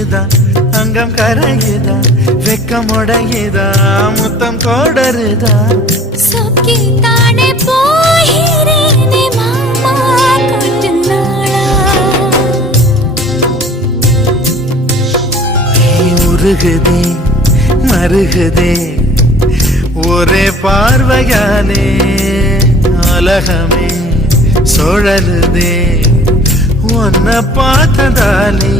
உருகுதா அங்கம் கரையுதா வெக்கம் உடையுதா முத்தம் கோடருதா சொக்கி தானே போகிறேனே மாமா கொஞ்ச நாளா உருகுதே மருகுதே ஒரே பார்வையாலே உலகமே சுழலுதே உன்னை பார்த்ததாலே